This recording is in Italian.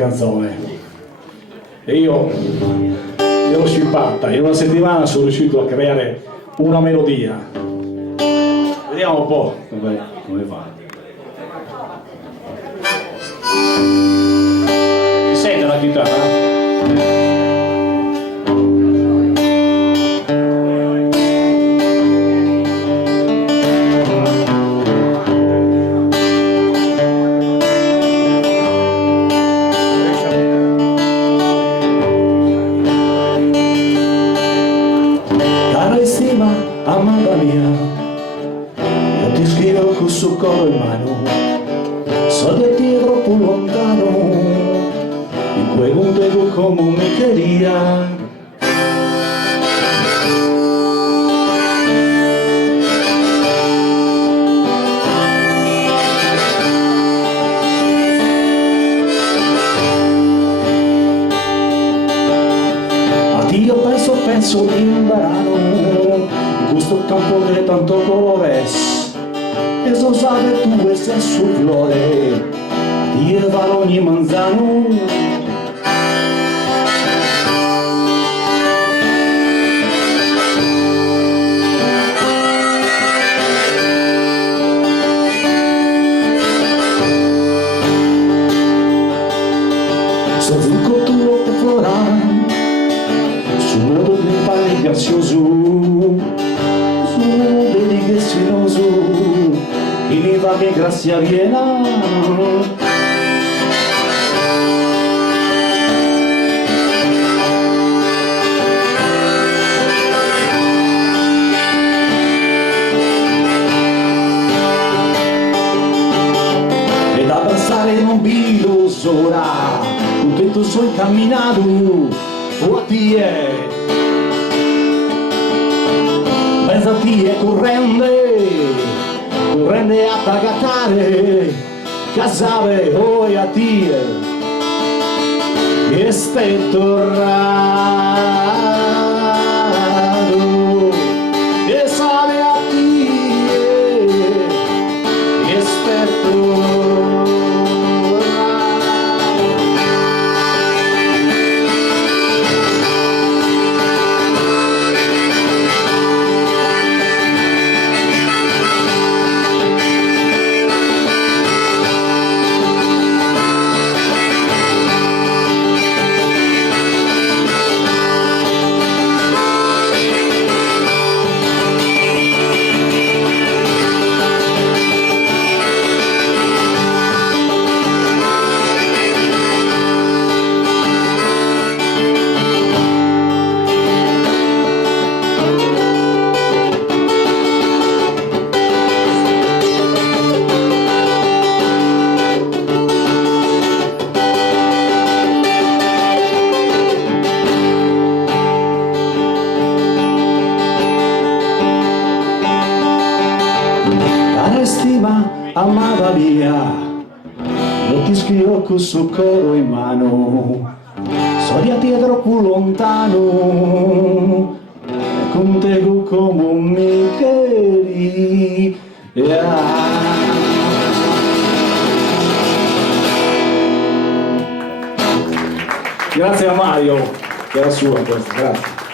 canzone e io l'ho scippata. In una settimana sono riuscito a creare una melodia. Vediamo un po' come fa. Si sente la chitarra? Amata mia, io ti scrivo con sul coro in mano, so di te troppo lontano, in quel mondo come un'amicheria. A te io penso in verano, questo campo de tanto colores, eso sabe tu ese su flore, llevar ogni manzano. So vinco tu lo te florar, su modo di pari grazioso, destinoso, y mi va que gracia viena. E da pensare non vivo sola, un tempo soy camminado, o a ti è. Pensa a ti e corrende a tagatare, casave oi a ti e stai tornando, e sale a ti e stai tornando. Estima, amata mia, io ti scrivo con sul coro in mano, so di te troppo lontano, con te come un micheri. Grazie a Mario, che era sua questa, grazie.